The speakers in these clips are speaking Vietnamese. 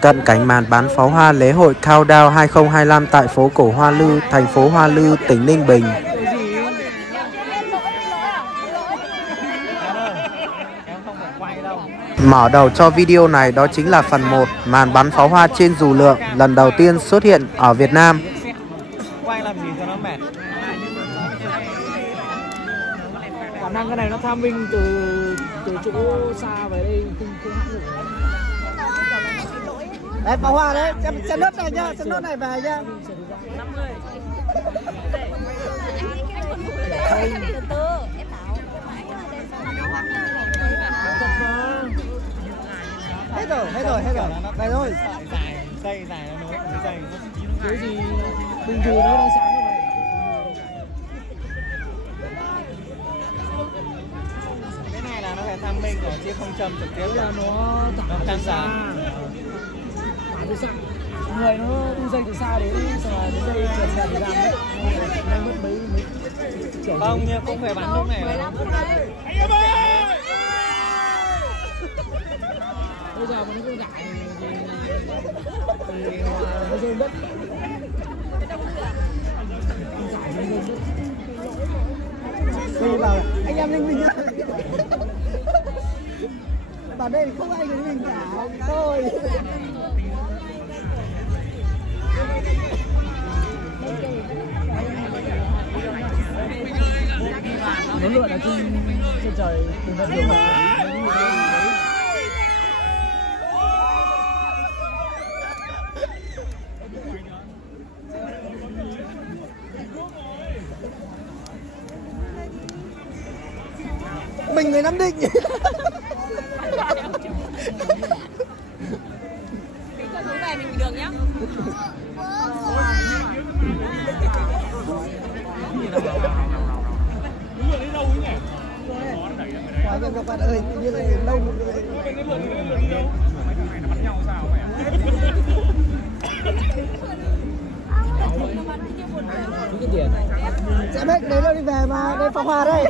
Cận cảnh màn bắn pháo hoa lễ hội Countdown 2025 tại phố cổ Hoa Lư, thành phố Hoa Lư, tỉnh Ninh Bình. Mở đầu cho video này đó chính là phần 1, màn bắn pháo hoa trên dù lượn lần đầu tiên xuất hiện ở Việt Nam. Quay làm gì cho nó mệt. Khả năng cái này nó tham minh từ chỗ xa về đây không hãng được. Đấy, pháo hoa đấy, xem nốt này nhá, xem nốt này về nhá. 50. Hết rồi. Về thôi. Dây dài nó nối cái dây Cái gì bình thường nó đang sáng rồi. cái này là nó phải tham minh rồi chứ không châm trực tiếp Là nó tham gia. Thả từ xa. Người nó tung dây từ xa đến xong rồi đến đây chuyển xe thì ra đang mất mấy Không, nhưng cũng phải bắn lúc này. 15 phút đấy. Bây giờ mà nó cứ giải thì nó rơi đất. Mình bảo anh em Ninh Bình ơi. Bảo đây không ai người mình cả thôi. Nó lượn ở trên trời từ đất đường. Mình người Nam Định. Cho chú về mình đường nhá. Các bạn ơi, như này lâu một người. Sẽ biết đấy đâu đi về mà, đây pháo hoa đây.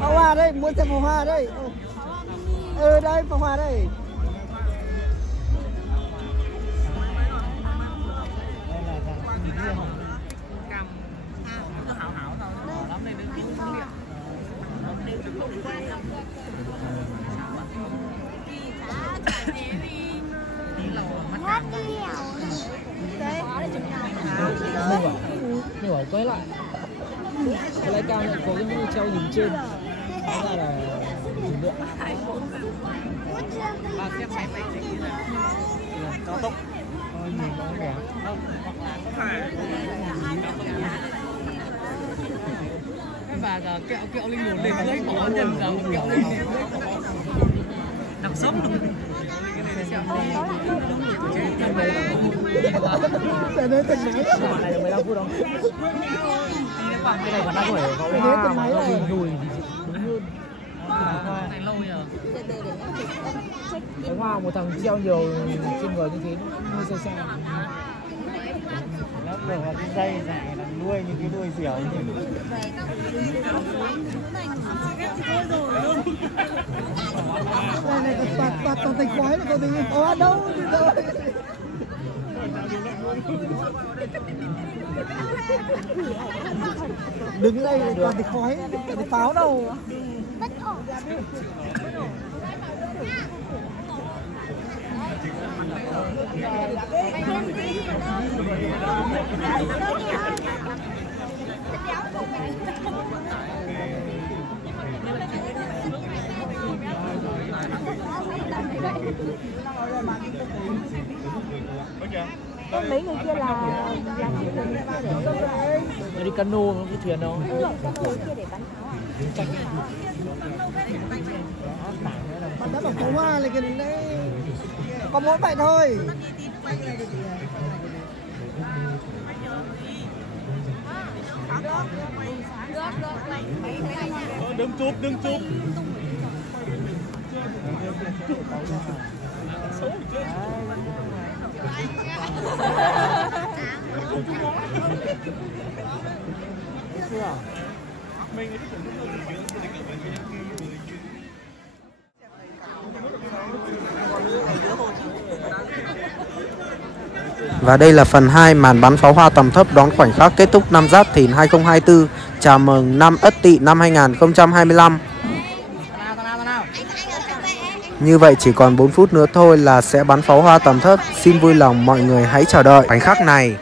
Pháo hoa đây, muốn xem pháo hoa đây. Đây pháo hoa đây. Nhưng mà quay lại cái lai cao nhận có những treo nhìn trên đó là hình tượng Cao tốc. nhìn nó đẹp. Và kẹo linh hồn lên lấy bỏ nhân ra một kẹo linh nằm sớm luôn. Để đến tình máy Quả này 15 phút không? Cái này còn đang phải pháo đến tình máy này. đùi đúng hơn. Này lâu nhờ. Pháo hoa một thằng treo nhiều trên người như thế nó hơi xa xa. Nó được là cái dây dài làm đuôi như cái đuôi diều như này toàn thành khói là còn tình pháo đâu rồi. Đứng đây toàn thành khói, toàn pháo đâu. Mấy người kia là Đi cano cái thuyền đâu. kia để bắn pháo à? Bạn đã bảo pháo hoa là cái đấy. Có mỗi vậy thôi. đừng chụp. Mình Và đây là phần 2 màn bắn pháo hoa tầm thấp đón khoảnh khắc kết thúc năm Giáp Thìn 2024, chào mừng năm Ất Tỵ năm 2025. Như vậy chỉ còn 4 phút nữa thôi là sẽ bắn pháo hoa tầm thấp. Xin vui lòng mọi người hãy chờ đợi khoảnh khắc này.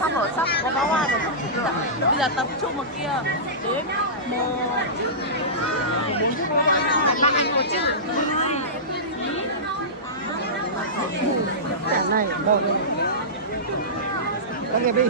Sắp ở sắp có pháo hoa rồi. Bây giờ tập trung vào kia. Đến 1 4 anh ngồi chứ. Cái này một cái này đi.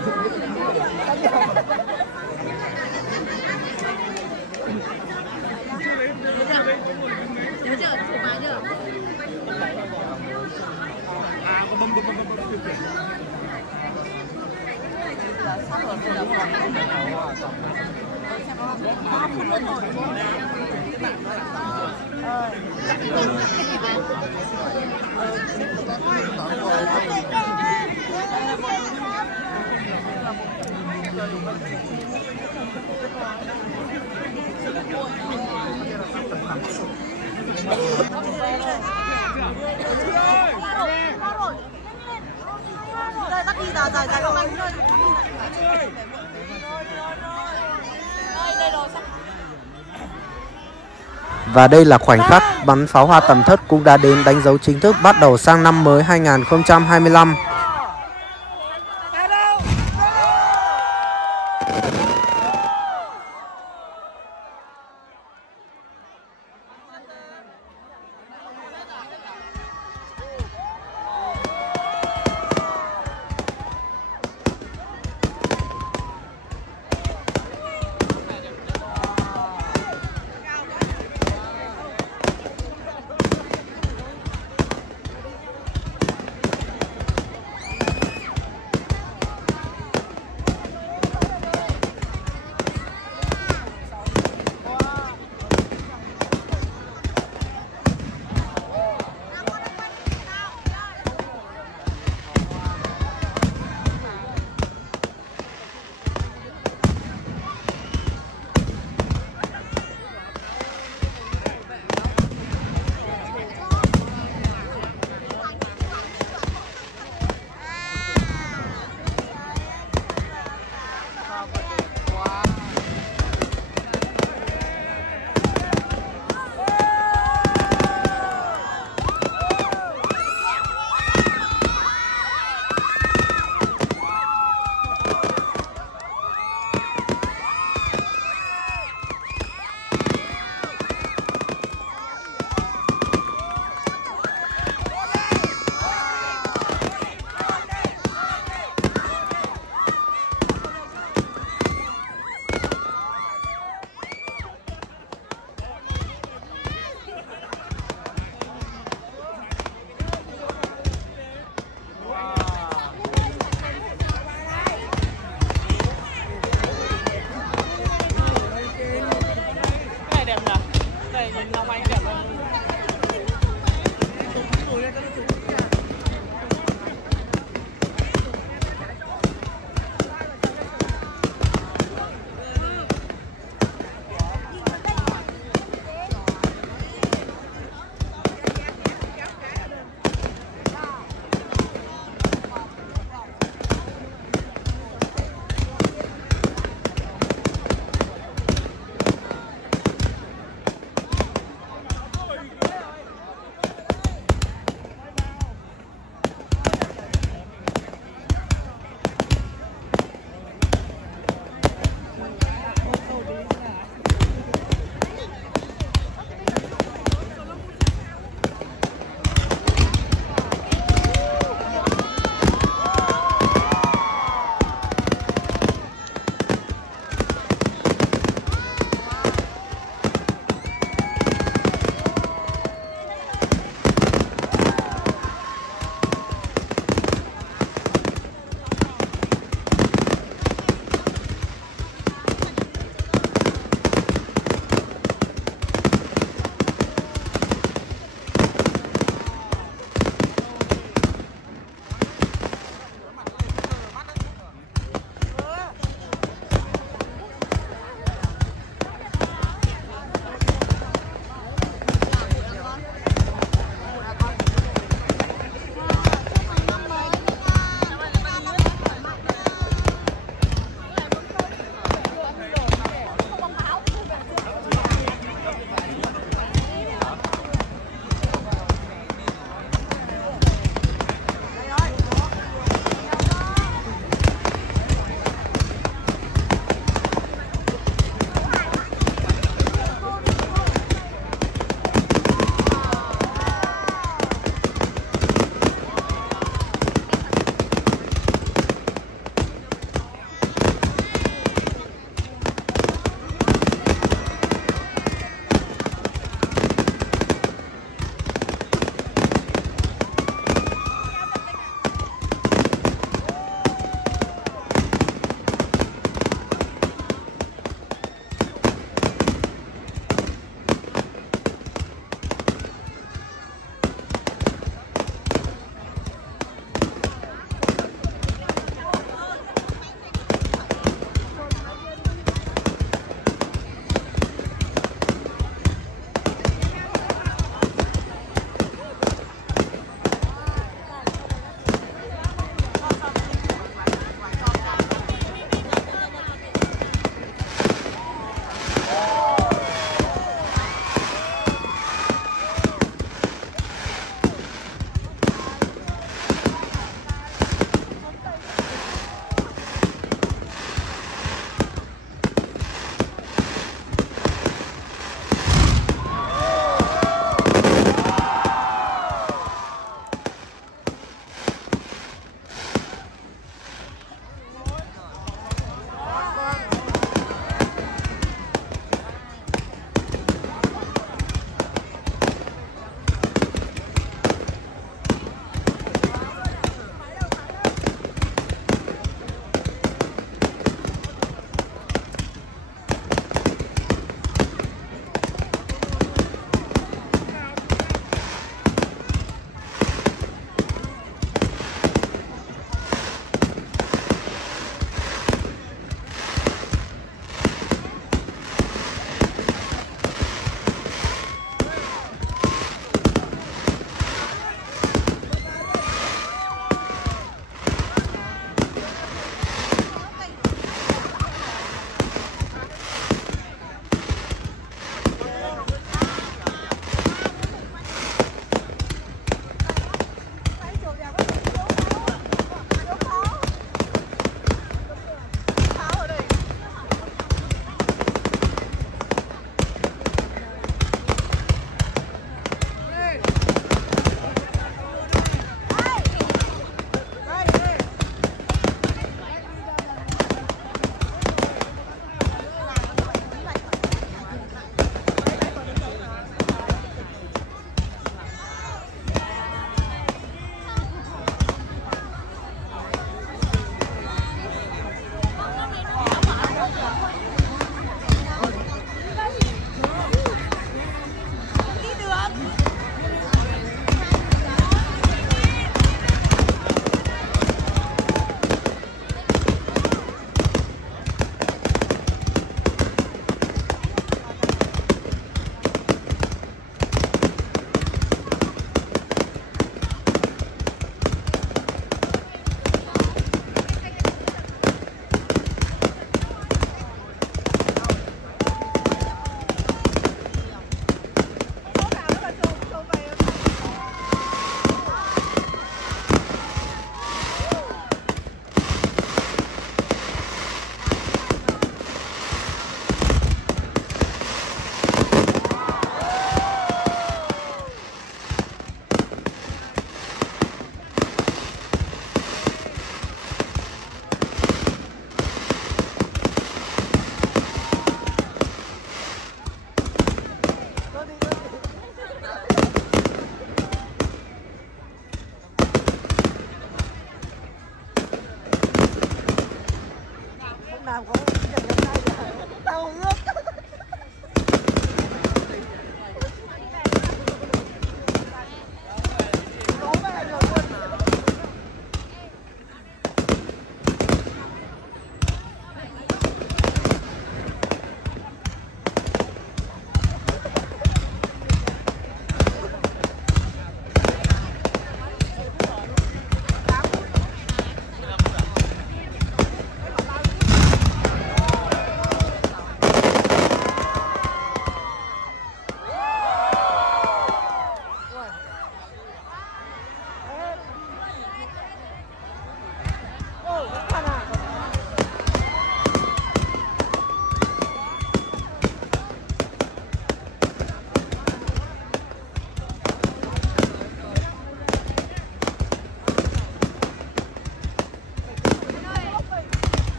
Đây tắt đi rồi các anh. Đây rồi sắp. Và đây là khoảnh khắc bắn pháo hoa tầm thấp cũng đã đến đánh dấu chính thức bắt đầu sang năm mới 2025.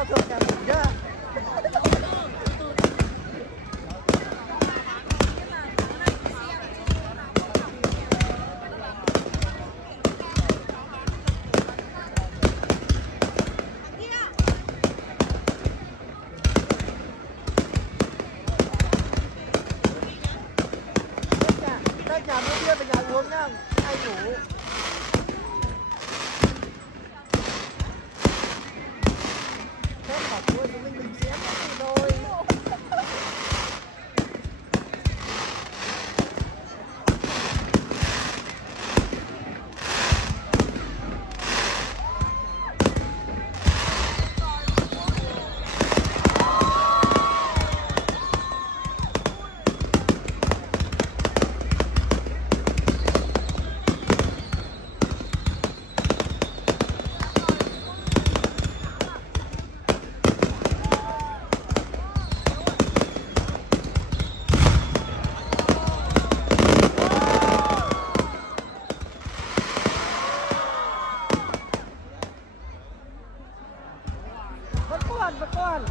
sao thuộc cả mình chứ. Tất cả bữa kia về nhà uống nhá, ai ngủ. Thế mà thôi chúng mình chén rồi. Vẫn còn.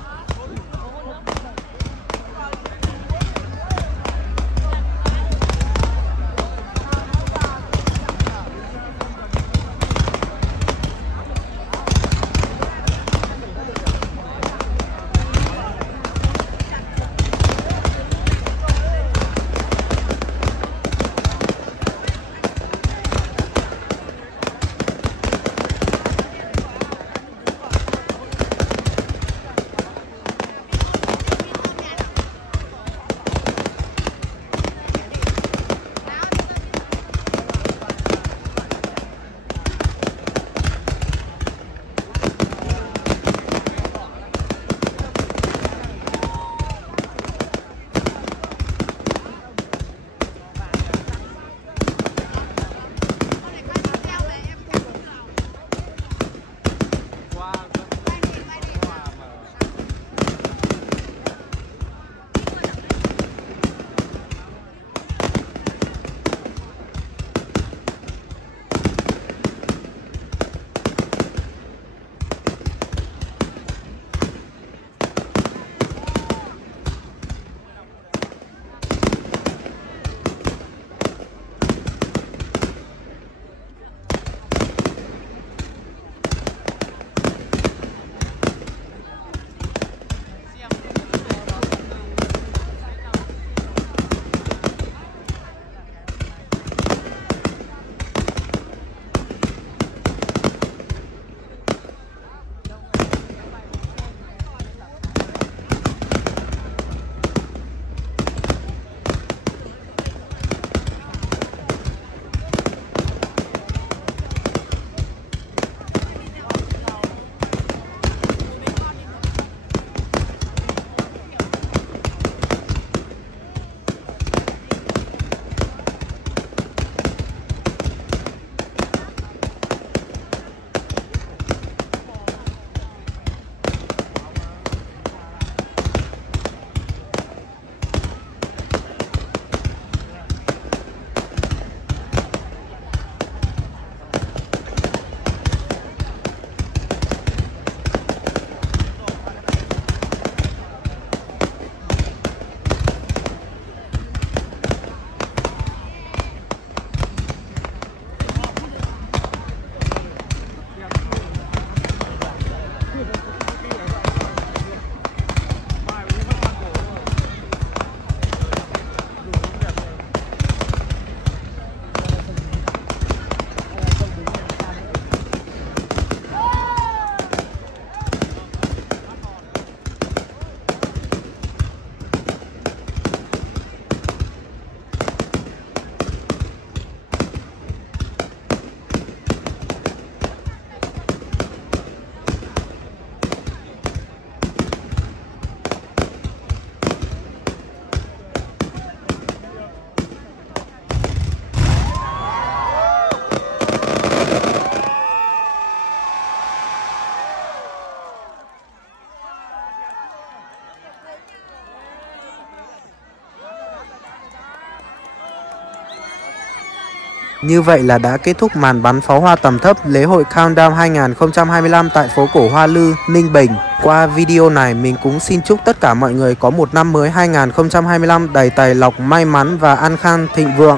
Như vậy là đã kết thúc màn bắn pháo hoa tầm thấp lễ hội Countdown 2025 tại phố cổ Hoa Lư, Ninh Bình. Qua video này mình cũng xin chúc tất cả mọi người có một năm mới 2025 đầy tài lộc, may mắn và an khang thịnh vượng.